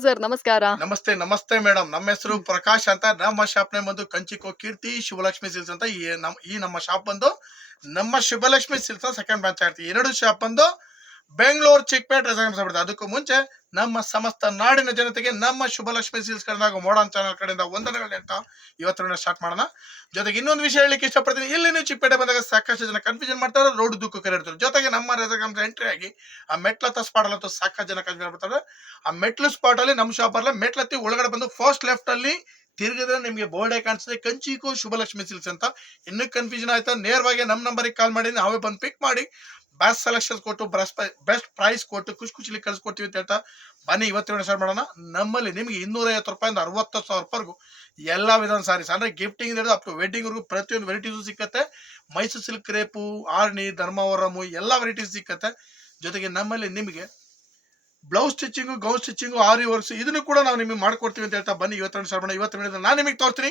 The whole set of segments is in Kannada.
ಸರ್, ನಮಸ್ಕಾರ. ನಮಸ್ತೆ ನಮಸ್ತೆ ಮೇಡಮ್. ನಮ್ಮ ಹೆಸರು ಪ್ರಕಾಶ್ ಅಂತ. ನಮ್ಮ ಶಾಪ್ ನೇಮ್ ಬಂದು ಕಂಚಿಕೋ ಕೀರ್ತಿ ಶಿವಲಕ್ಷ್ಮಿ ಸಿಲ್ಸ್ ಅಂತ ಈ ನಮ್ಮ ಈ ನಮ್ಮ ಶಾಪ್ ಬಂದು ನಮ್ಮ ಶಿವಲಕ್ಷ್ಮಿ ಸಿಲ್ಸ್ ಸೆಕೆಂಡ್ ಬ್ರಾಂಚ್ ಆಗ್ತೀವಿ ಎರಡು ಶಾಪ್ ಬಂದು ಬೆಂಗಳೂರು ಚಿಕ್ಕಪೇಟೆ ಬರುತ್ತೆ ಅದಕ್ಕೂ ಮುಂಚೆ ನಮ್ಮ ಸಮಸ್ತ ನಾಡಿನ ಜನತೆಗೆ ನಮ್ಮ ಶುಭಲಕ್ಷ್ಮಿ ಕಡೆ ಕಡೆದಾಗ ಮೋಡನ್ ಚಾನಲ್ ಕಡೆಯಿಂದ ವಂದನೆಗಳು ಅಂತ ಇವತ್ತಿನ ಸ್ಟಾರ್ಟ್ ಮಾಡೋಣ. ಜೊತೆಗೆ ಇನ್ನೊಂದು ವಿಷಯ ಹೇಳಲಿಕ್ಕೆ ಇಷ್ಟಪಡ್ತೀನಿ. ಇಲ್ಲಿ ನೀವು ಚಿಕ್ಕಪೇಟೆ ಬಂದಾಗ ಸಾಕಷ್ಟು ಜನ ಕನ್ಫ್ಯೂಷನ್ ಮಾಡ್ತಾರೆ ರೋಡ್ ದುಃಖ ಕರೆಡ್ತಾರೆ ಜೊತೆಗೆ ನಮ್ಮ ರೆಸಾರ್ಟ್ ಎಂಟ್ರಿ ಆಗಿ ಆ ಮೆಟ್ಲತ್ತ ಸ್ಪಾಟ್ ಅಲ್ಲಿ ಸಾಕಷ್ಟು ಜನ ಕನ್ಫ್ಯೂಷನ್ ಮಾಡ್ತಾರೆ. ಆ ಮೆಟ್ಲು ಸ್ಪಾಟ್ ಅಲ್ಲಿ ನಮ್ಮ ಶಾಪ್ ಅಲ್ಲ ಮೆಟ್ಲತ್ತಿ ಒಳಗಡೆ ಬಂದು ಫಸ್ಟ್ ಲೆಫ್ಟ್ ಅಲ್ಲಿ ತಿರುಗಿದ್ರೆ ನಿಮಗೆ ಬೋರ್ಡೆ ಕಾಣಿಸ್ತದೆ ಕಂಚಿಕೋ ಶುಭಲಕ್ಷ್ಮಿ ಸಿಲ್ಸ್ ಅಂತ. ಇನ್ನೂ ಕನ್ಫ್ಯೂಷನ್ ಆಯ್ತಾ? ನೇರವಾಗಿ ನಮ್ಮ ನಂಬರಿಗೆ ಕಾಲ್ ಮಾಡಿ, ನಾವೇ ಬಂದು ಪಿಕ್ ಮಾಡಿ. ಬೆಸ್ಟ್ ಸೆಲೆಕ್ಷನ್ ಕೊಟ್ಟು ಬೆಸ್ಟ್ ಬೆಸ್ಟ್ ಪ್ರೈಸ್ ಕೊಟ್ಟು, ಖುಷಿ ಖುಷಿಲಿ ಕಳ್ಸಿಕೊಡ್ತೀವಿ ಅಂತ ಹೇಳ್ತಾ, ಬನ್ನಿ ಇವತ್ತಿನ ಸ್ಟಾರ್ಟ್ ಮಾಡೋಣ. ನಮ್ಮಲ್ಲಿ ನಿಮಗೆ ಇನ್ನೂರೈವತ್ತು ರೂಪಾಯಿಂದ ಅರವತ್ತು ಸಾವಿರ ರೂಪಾಯಿಗೂ ಎಲ್ಲ ವಿಧದ ಸಾರೀಸ್, ಅಂದ್ರೆ ಗಿಫ್ಟಿಂಗ್ ಹಿಡಿದು ಅಪ್ ಟು ವೆಡ್ಡಿಂಗ್ವರೆಗೂ ಪ್ರತಿಯೊಂದು ವೆರೈಟೀಸು ಸಿಕ್ಕತ್ತೆ. ಮೈಸೂರು ಸಿಲ್ಕ್ ರೇಪು ಆರ್ಣಿ ಧರ್ಮವರಮು ಎಲ್ಲ ವೆರೈಟೀಸ್ ಸಿಕ್ಕತ್ತೆ. ಜೊತೆಗೆ ನಮ್ಮಲ್ಲಿ ನಿಮಗೆ blouse stitching gown stitching aari works ಇದನ್ನು ಕೂಡ ನಾವು ನಿಮಗೆ ಮಾಡ್ಕೊಡ್ತೀವಿ ಅಂತ ಹೇಳ್ತಾ, ಬನ್ನಿ ಇವತ್ತೆರಡು ಸಾವಿರ ಮಾಡೋಣ. ಇವತ್ತು video ನಾನು ನಿಮಗೆ ತೋರ್ತೀನಿ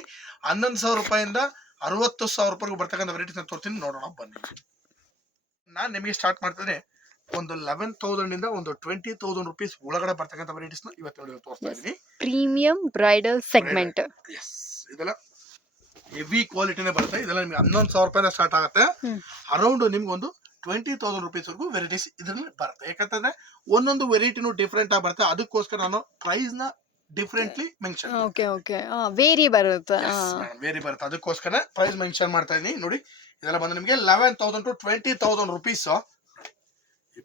ಹನ್ನೊಂದು ಸಾವಿರ ರೂಪಾಯಿಂದ ಅರವತ್ತು ಸಾವಿರ ರೂಪಾಯಿಗೂ ಬರ್ತಕ್ಕಂಥ ವೆರೈಟೀಸ್ ತೋರ್ತೀನಿ ನೋಡೋಣ, ಬನ್ನಿ. ನಾನು ನಿಮಗೆ ಸ್ಟಾರ್ಟ್ ಮಾಡ್ತಿದ್ರೆ ಒಂದು ಲೆವೆನ್ ತೌಸಂಡ್ ಇಂದ ಒಂದು ಟ್ವೆಂಟಿ ತೌಸಂಡ್ ರುಪೀಸ್ ಒಳಗಡೆ ಬರ್ತಕ್ಕಂಥ ವೆರೈಟೀಸ್ ಇವತ್ತು ನೋಡಿ ತೋರಿಸ್ತಾ ಇದ್ದೀನಿ ಪ್ರೀಮಿಯಂ ಬ್ರೈಡಲ್ ಸೆಗ್ಮೆಂಟ್ ಎಸ್ ಇದೆಲ್ಲ ಹೆವಿ ಕ್ವಾಲಿಟಿನೇ ಬರುತ್ತೆ. ಇದೆಲ್ಲ ನಿಮ್ಗೆ ಹನ್ನೊಂದು ಸಾವಿರ ರೂಪಾಯಿಂದ ಸ್ಟಾರ್ಟ್ ಆಗುತ್ತೆ. ಅರೌಂಡ್ ನಿಮ್ಗೆ ಒಂದು ಟ್ವೆಂಟಿ ತೌಸಂಡ್ ರುಪೀಸ್ವರೆಗೂ ವೆರೈಟೀಸ್ ಇದರಲ್ಲಿ ಬರುತ್ತೆ. ಯಾಕಂತಂದ್ರೆ ಒಂದೊಂದು ವೆರೈಟಿನೂ ಡಿಫ್ರೆಂಟ್ ಆಗಿ ಬರುತ್ತೆ. ಅದಕ್ಕೋಸ್ಕರ ನಾನು ಪ್ರೈಸ್ನ ನ differently mention okay okay vary ಬರುತ್ತೆ. ವೇರಿ ಬರುತ್ತೆ. ಅದಕ್ಕೋಸ್ಕರ ಪ್ರೈಸ್ ಮೆನ್ಷನ್ ಮಾಡ್ತಾ ಇದೀನಿ ನೋಡಿ ಇದೆಲ್ಲ ಬಂದು ನಿಮಗೆ eleven thousand to twenty thousand rupees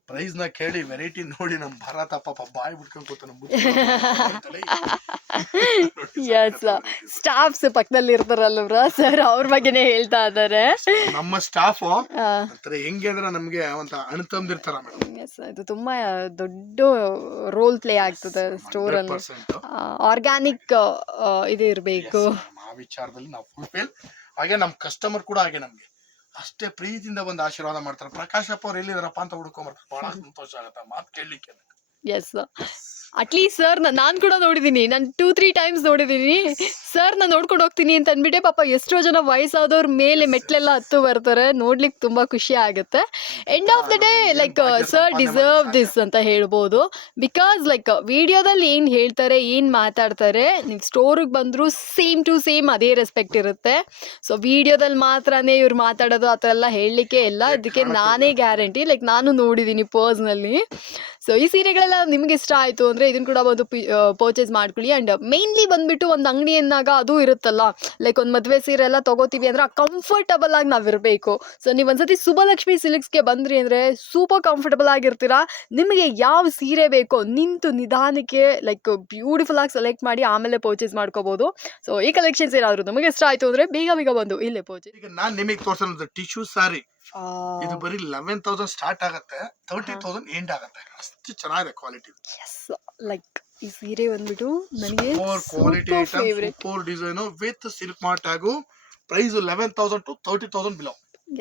ಪ್ರೈಸ್ನ ಕೇಳಿ ವೆರೈಟಿ ನೋಡಿ ನಮ್ ಭಾರತ ಪಾಪ ಬಾಯ್ ಬಿಟ್ಕೊಂಡು ಕೂತ ಎಸ್ ಸ್ಟಾಫ್ಸ್ ಪಕ್ಕದಲ್ಲಿ ಇರ್ತಾರಲ್ವ್ರ ಸರ್ ಅವ್ರ ಬಗ್ಗೆನೇ ಹೇಳ್ತಾ ಇದ್ದಾರೆ. ನಮ್ಮ ಸ್ಟಾಫ್ ಅಂತಾರೆ ಹೆಂಗೆ ಅಂದ್ರೆ ನಮ್ಗೆ ಅಂತ ಅಣ್ತಂದಿರ್ತಾರ ಮೇಡಮ್. ಎಸ್ ಇದು ತುಂಬಾ ದೊಡ್ಡ ರೋಲ್ ಪ್ಲೇ ಆಗ್ತದೆ ಸ್ಟೋರ್ ಅಲ್ಲಿ. ಆರ್ಗ್ಯಾನಿಕ್ ಇದು ಇರಬೇಕು. ಆ ವಿಚಾರದಲ್ಲಿ ನಾವು ಫುಲ್ಫಿಲ್ ಹಾಗೆ ನಮ್ ಕಸ್ಟಮರ್ ಕೂಡ ಹಾಗೆ ನಮ್ಗೆ. ಅಷ್ಟೇ ಪ್ರೀತಿಯಿಂದ ಬಂದು ಆಶೀರ್ವಾದ ಮಾಡ್ತಾರೆ. ಪ್ರಕಾಶಪ್ಪ ಅವ್ರು ಎಲ್ಲಿದಾರಪ್ಪ ಅಂತ ಹುಡ್ಕೊಂಬರ್ತಾರೆ ಬಹಳ ಸಂತೋಷ ಆಗುತ್ತೆ ಮಾತು ಕೇಳಲಿಕ್ಕೆ. ಎಸ್ ಅಟ್ಲೀಸ್ಟ್ ಸರ್ ನಾನು ಕೂಡ ನೋಡಿದ್ದೀನಿ ನಾನು ಟೂ ತ್ರೀ ಟೈಮ್ಸ್ ನೋಡಿದ್ದೀನಿ ಸರ್ ನಾನು ನೋಡ್ಕೊಂಡು ಹೋಗ್ತೀನಿ ಅಂತ ಅಂದ್ಬಿಟ್ಟೆ. ಪಾಪ ಎಷ್ಟೋ ಜನ ವಯಸ್ಸಾದವ್ರ ಮೇಲೆ ಮೆಟ್ಲೆಲ್ಲ ಹತ್ತು ಬರ್ತಾರೆ. ನೋಡ್ಲಿಕ್ಕೆ ತುಂಬ ಖುಷಿ ಆಗುತ್ತೆ. End of the day like sir deserve this ಅಂತ ಹೇಳ್ಬೋದು. ಬಿಕಾಸ್ ಲೈಕ್ ವಿಡಿಯೋದಲ್ಲಿ ಏನು ಹೇಳ್ತಾರೆ ಏನು ಮಾತಾಡ್ತಾರೆ ನೀವು ಸ್ಟೋರಿಗೆ ಬಂದರೂ ಸೇಮ್ ಟು ಸೇಮ್ ಅದೇ ರೆಸ್ಪೆಕ್ಟ್ ಇರುತ್ತೆ. ಸೊ ವಿಡಿಯೋದಲ್ಲಿ ಮಾತ್ರನೇ ಇವ್ರು ಮಾತಾಡೋದು ಆ ಥರ ಎಲ್ಲ ಹೇಳಲಿಕ್ಕೆ ಇಲ್ಲ. ಇದಕ್ಕೆ ನಾನೇ ಗ್ಯಾರಂಟಿ ಲೈಕ್ ನಾನು ನೋಡಿದ್ದೀನಿ ಪರ್ಸ್ನಲಿ ಸೊ ಈ ಸೀರೆಗಳೆಲ್ಲ ನಿಮ್ಗೆ ಇಷ್ಟ ಆಯಿತು ಅಂದರೆ ಇದನ್ನು ಕೂಡ ಒಂದು ಪರ್ಚೇಸ್ ಮಾಡ್ಕೊಳ್ಳಿ. ಆ್ಯಂಡ್ ಮೇನ್ಲಿ ಬಂದ್ಬಿಟ್ಟು ಒಂದು ಅಂಗಡಿ ಅಂದಾಗ ಅದು ಇರುತ್ತಲ್ಲ ಲೈಕ್ ಒಂದು ಮದುವೆ ಸೀರೆ ಎಲ್ಲ ಅಂದ್ರೆ ಅಂದರೆ ಕಂಫರ್ಟಬಲ್ ಆಗಿ ನಾವು ಇರಬೇಕು. ಸೊ ನೀವು ಒಂದ್ಸತಿ ಸುಬಲಕ್ಷ್ಮಿ ಸಿಲ್ಕ್ಸ್ಗೆ ಬಂದ್ರಿ ಅಂದರೆ ಸೂಪರ್ ಕಂಫರ್ಟಬಲ್ ಆಗಿರ್ತೀರಾ? ನಿಮಗೆ ಯಾವ ಸೀರೆ ಬೇಕೋ ನಿಂತು ನಿಧಾನಕ್ಕೆ ಲೈಕ್ ಬ್ಯೂಟಿಫುಲ್ ಆಗಿ ಸೆಲೆಕ್ಟ್ ಮಾಡಿ ಆಮೇಲೆ ಪರ್ಚೇಸ್ ಮಾಡ್ಕೋಬೋದು. ಸೊ ಈ ಕಲೆಕ್ಷನ್ಸ್ ಏನಾದರೂ ನಿಮಗೆ ಇಷ್ಟ ಆಯಿತು ಅಂದರೆ ಬೇಗ ಬೇಗ ಬಂದು ಇಲ್ಲೇ ಪರ್ಚೇಸ್ ಈಗ ನಾನು ನಿಮಗೆ ಟಿಶ್ಯೂ ಸಾರಿ ಇದು ಬರೀ ಲೆವೆನ್ ತೌಸಂಡ್ ಸ್ಟಾರ್ಟ್ ಆಗುತ್ತೆ ತರ್ಟಿ ತೌಸಂಡ್ ಎಂಡ್ ಆಗುತ್ತೆ. ಅಷ್ಟು ಚೆನ್ನಾಗಿದೆ ಕ್ವಾಲಿಟಿ ಎಸ್ ಲೈಕ್ ಈ ಸೀರೆ ಬಂದ್ಬಿಟ್ಟು ನನಗೆ quality item favourite super design with Silk Mart tag price eleven thousand to thirty thousand below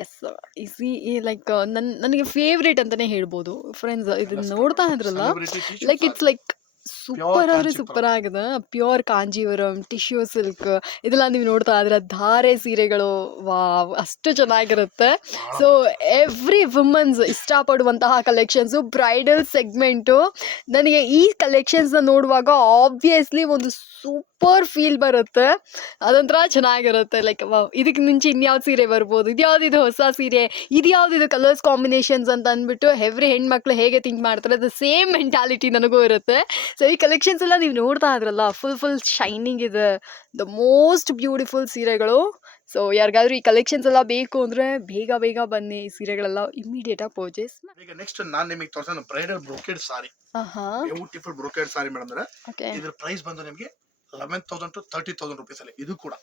yes ಈ ಸಿ ಲೈಕ್ ನನ್ನ ನನಗೆ ಫೇವ್ರೇಟ್ ಅಂತಾನೆ ಹೇಳ್ಬೋದು. ಫ್ರೆಂಡ್ಸ್ ಇದನ್ನ ನೋಡ್ತಾ ಇದ್ರಲ್ಲ ಲೈಕ್ ಇಟ್ಸ್ ಲೈಕ್ ಸೂಪರ್ ಅಂದ್ರೆ ಸೂಪರ್ ಆಗಿದೆ. ಪ್ಯೂರ್ ಕಾಂಜೀವರಂ ಟಿಶ್ಯೂ ಸಿಲ್ಕ್ ಇದೆಲ್ಲ ನೀವು ನೋಡ್ತಾ ಇದ್ರೆ ಧಾರೆ ಸೀರೆಗಳು ವಾ ಅಷ್ಟು ಚೆನ್ನಾಗಿರುತ್ತೆ. ಸೊ ಎವ್ರಿ ವುಮನ್ಸ್ ಇಷ್ಟಪಡುವಂತಹ ಕಲೆಕ್ಷನ್ಸು ಬ್ರೈಡಲ್ ಸೆಗ್ಮೆಂಟು ನನಗೆ ಈ ಕಲೆಕ್ಷನ್ಸ್ನ ನೋಡುವಾಗ ಆಬ್ವಿಯಸ್ಲಿ ಒಂದು ಸೂಪರ್ ಫೀಲ್ ಬರುತ್ತೆ. ಅದೊಂಥರ ಚೆನ್ನಾಗಿರುತ್ತೆ. ಲೈಕ್ ಇದಕ್ಕೆ ಮುಂಚೆ ಇನ್ಯಾವ್ದು ಸೀರೆ ಬರ್ಬೋದು? ಇದ್ಯಾವ್ದು ಇದು ಹೊಸ ಸೀರೆ? ಇದ್ಯಾವ್ದು ಇದು ಕಲರ್ಸ್ ಕಾಂಬಿನೇಷನ್ಸ್ ಅಂತ ಅಂದ್ಬಿಟ್ಟು ಎವ್ರಿ ಹೆಣ್ಮಕ್ಳು ಹೇಗೆ ಥಿಂಕ್ ಮಾಡ್ತಾರೆ ಅದು ಸೇಮ್ ಮೆಂಟಾಲಿಟಿ ನನಗೂ ಇರುತ್ತೆ. ಸೊ ಈ ಕಲೆಕ್ಷನ್ಸ್ ಎಲ್ಲ ನೀವು ನೋಡ್ತಾ ಇದ್ರಲ್ಲ ಫುಲ್ ಫುಲ್ ಶೈನಿಂಗ್ ಇದೆ. ದ ಮೋಸ್ಟ್ ಬ್ಯೂಟಿಫುಲ್ ಸೀರೆಗಳು. ಸೊ ಯಾರಿಗಾದ್ರೂ ಈ ಕಲೆಕ್ಷನ್ಸ್ ಎಲ್ಲ ಬೇಕು ಅಂದ್ರೆ ಬೇಗ ಬೇಗ ಬನ್ನಿ. ಈ ಸೀರೆಗಳೆಲ್ಲ ಇಮಿಡಿಯೇಟ್ ಆಗಿ ಪರ್ಚೇಸ್ ಈಗ ನೆಕ್ಸ್ಟ್ ನಾನು ನಿಮಗೆ ತೋರ್ಸೋದು bridal brocade sari beautiful brocade sari madam ಇದ್ರ ಪ್ರೈಸ್ ಬಂದು ನಿಮಗೆ eleven thousand to thirty thousand rupees ಅಲ್ಲಿ ಇದು ಕೂಡ.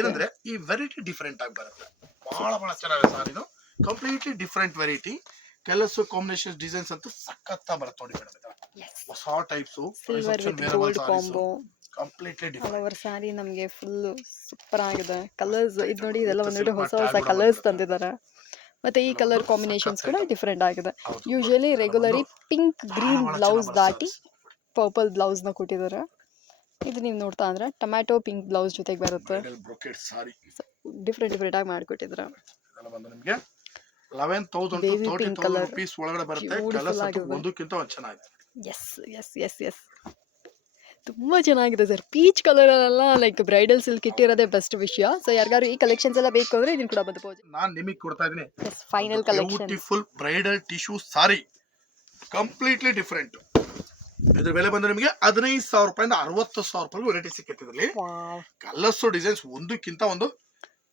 ಏನಂದ್ರೆ ಈ ವೆರೈಟಿ ಡಿಫ್ರೆಂಟ್ ಆಗಿ ಬರುತ್ತೆ. ಬಹಳ ಬಹಳ ಚೆನ್ನಾಗಿದೆ ಸರ್ ಇದು. ಕಂಪ್ಲೀಟ್ಲಿ ಡಿಫ್ರೆಂಟ್ ವೆರೈಟಿ ಕೆಲಸ ಕಾಂಬಿನೇಷನ್ ಡಿಸೈನ್ಸ್ ಅಂತೂ ಸಖತ್ತ ಬರುತ್ತೆ ನೋಡಿ ಮೇಡಮ್ ಹೊಸ ಟೈಪ್ಸ್ ಸ್ಯಾರಿ ನಮಗೆ ಫುಲ್ ಸೂಪರ್ ಆಗಿದೆ. ಕಲರ್ಸ್ ಇದು ನೋಡಿ ಇದೆಲ್ಲ ಒಂದೆರಡು ಹೊಸ ಹೊಸ ಕಲರ್ಸ್ ತಂದಿದ್ದಾರೆ. ಮತ್ತೆ ಈ ಕಲರ್ ಕಾಂಬಿನೇಷನ್ಸ್ ಕೂಡ. ಡಿಫ್ರೆಂಟ್ ಆಗಿದೆ. Usually regularly pink green blouse ದಾಟಿ ಪರ್ಪಲ್ ಪರ್ಪಲ್ ಬ್ಲೌಸ್ನ ಕೊಟ್ಟಿದ್ದಾರೆ. ಇದು ನೀವು ನೋಡ್ತಾ ಅಂದ್ರೆ ಟೊಮ್ಯಾಟೊ ಪಿಂಕ್ ಬ್ಲೌಸ್ ಜೊತೆಗೆ ಬರುತ್ತೆ. ಡಿಫ್ರೆಂಟ್ ಡಿಫ್ರೆಂಟ್ ಆಗಿ ಮಾಡ್ಕೊಟ್ಟಿದ್ರ. ತುಂಬಾ ಬಂದು ನಿಮಗೆ eleven thousand to thirty pink thousand ಒಳಗಡೆ ಬರುತ್ತೆ. Beautiful ಕಲರ್ಸ್ ಒಂದಕ್ಕಿಂತ ಒಂದು ಚೆನ್ನಾಗಿದೆ. ಎಸ್ ಎಸ್ ಎಸ್ ಎಸ್ ತುಂಬ ಚೆನ್ನಾಗಿದೆ ಸರ್. ಪೀಚ್ ಕಲರಲ್ಲೆಲ್ಲ ಲೈಕ್ ಬ್ರೈಡಲ್ ಸಿಲ್ಕ್ ಇಟ್ಟಿರೋದೇ ಬೆಸ್ಟ್ ವಿಷಯ. ಸೊ ಯಾರಿಗಾರು ಈ ಕಲೆಕ್ಷನ್ಸ್ ಎಲ್ಲ ಬೇಕು ಅಂದ್ರೆ ಇದನ್ನ ಕೂಡ ಬಂದ್ಬೋದು ನಾನು ನಿಮಗೆ ಕೊಡ್ತಾ ಇದೀನಿ yes final collection beautiful bridal tissue sari. Completely different ಇದ್ರ ಬೆಲೆ ಬಂದ್ರೆ ನಿಮಗೆ ಹದಿನೈದು ಸಾವಿರ ರೂಪಾಯಿಂದ ಅರವತ್ತು ಸಾವಿರ ರೂಪಾಯಿ ವೆರೈಟಿ ಸಿಕ್ಕೈತೆ ಇದರಲ್ಲಿ ಕಲರ್ಸ್ ಡಿಸೈನ್ಸ್ ಒಂದಕ್ಕಿಂತ ಒಂದು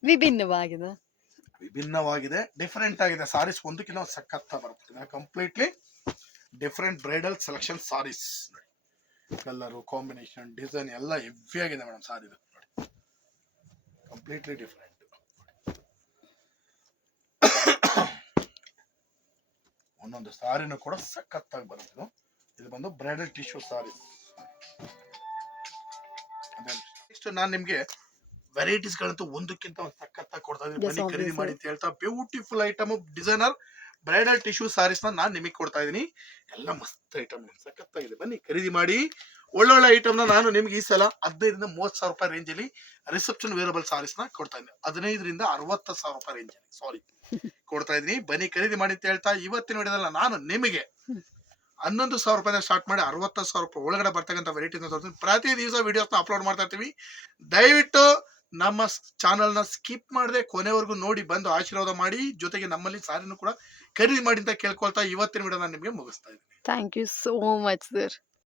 ವಿಭಿನ್ನವಾಗಿದೆ. ವಿಭಿನ್ನವಾಗಿದೆ. ಡಿಫರೆಂಟ್ ಆಗಿದೆ. ಸಾರೀಸ್ ಒಂದಕ್ಕಿಂತ ಒಂದು ಸಖತ್ತ ಬರುತ್ತೆ. Completely different bridal selection saris colour combination design ಎಲ್ಲ ಹೆವಿ ಆಗಿದೆ ಮೇಡಮ್ ಸಾರಿ ಕಂಪ್ಲೀಟ್ಲಿ ಡಿಫರೆಂಟ್ ಒಂದೊಂದು ಸಾರಿನೂ ಕೂಡ ಸಖತ್ತಾಗಿ ಬರುತ್ತೆ ಇದು. ಬಂದು ಬ್ರೈಡಲ್ ಟಿಶ್ಯೂ ಸಾರೀಸ್ ನೆಕ್ಸ್ಟ್ ನಾನು ನಿಮ್ಗೆ ವೆರೈಟೀಸ್ ಗಳಂತೂ ಒಂದಕ್ಕಿಂತ ಒಂದು ಸಖತ್ತಾಗಿ ಕೊಡ್ತಾ ಇದ್ದೀನಿ. ಬನ್ನಿ ಖರೀದಿ. ಮಾಡಿ ಅಂತ ಹೇಳ್ತಾ beautiful item designer bridal tissue ಸಾರೀಸ್ನ ನಾನು ನಿಮಗೆ ಕೊಡ್ತಾ ಇದ್ದೀನಿ. ಎಲ್ಲ ಮಸ್ತ್ ಐಟಮ್ ಸಖತ್ತಾಗಿದೆ. ಬನ್ನಿ ಖರೀದಿ ಮಾಡಿ. ಒಳ್ಳೊಳ್ಳೆ ಐಟಮ್ನ ನಾನು ನಿಮ್ಗೆ ಈ ಸಲ ಹದಿನೈದರಿಂದ ಮೂವತ್ತು ಸಾವಿರ ರೂಪಾಯಿ ರೇಂಜ್ ಅಲ್ಲಿ ರಿಸೆಪ್ಷನ್ ವೇರಬಲ್ ಸಾರೀಸ್ನ ಕೊಡ್ತಾ ಇದ್ದೀನಿ. ಹದಿನೈದರಿಂದ ಅರವತ್ತು ಸಾವಿರ ರೂಪಾಯಿ ರೇಂಜ್ ಅಲ್ಲಿ. ಸಾರಿ ಕೊಡ್ತಾ ಇದ್ದೀನಿ. ಬನ್ನಿ ಖರೀದಿ ಮಾಡಿ ಅಂತ ಹೇಳ್ತಾ ಇವತ್ತಿನ ವಿಡಿಯೋದಲ್ಲ ನಾನು ನಿಮಗೆ ಹನ್ನೊಂದು ಸಾವಿರ ರೂಪಾಯಿಂದ ಸ್ಟಾರ್ಟ್ ಮಾಡಿ ಅರವತ್ತು ಸಾವಿರ ರೂಪಾಯಿ ಒಳಗಡೆ ಬರ್ತಕ್ಕಂಥ ವೆರೈಟಿನ ತೋರಿಸ್ತೀನಿ. ಪ್ರತಿ ದಿವಸ ವಿಡಿಯೋಸ್ನ ಅಪ್ಲೋಡ್ ಮಾಡ್ತಾ ಇರ್ತೀವಿ. ದಯವಿಟ್ಟು ನಮ್ಮ ಚಾನಲ್ನ ಸ್ಕಿಪ್ ಮಾಡದೆ ಕೊನೆವರೆಗೂ ನೋಡಿ ಬಂದು ಆಶೀರ್ವಾದ ಮಾಡಿ. ಜೊತೆಗೆ ನಮ್ಮಲ್ಲಿ ಸಾರಿನೂ ಕೂಡ ಖರೀದಿ ಮಾಡಿ ಅಂತ ಕೇಳ್ಕೊಳ್ತಾ ಇವತ್ತಿನ ವಿಡಿಯೋ ನಾನು ನಿಮಗೆ ಮುಗಿಸ್ತಾ ಇದ್ದೀನಿ. Thank you so much sir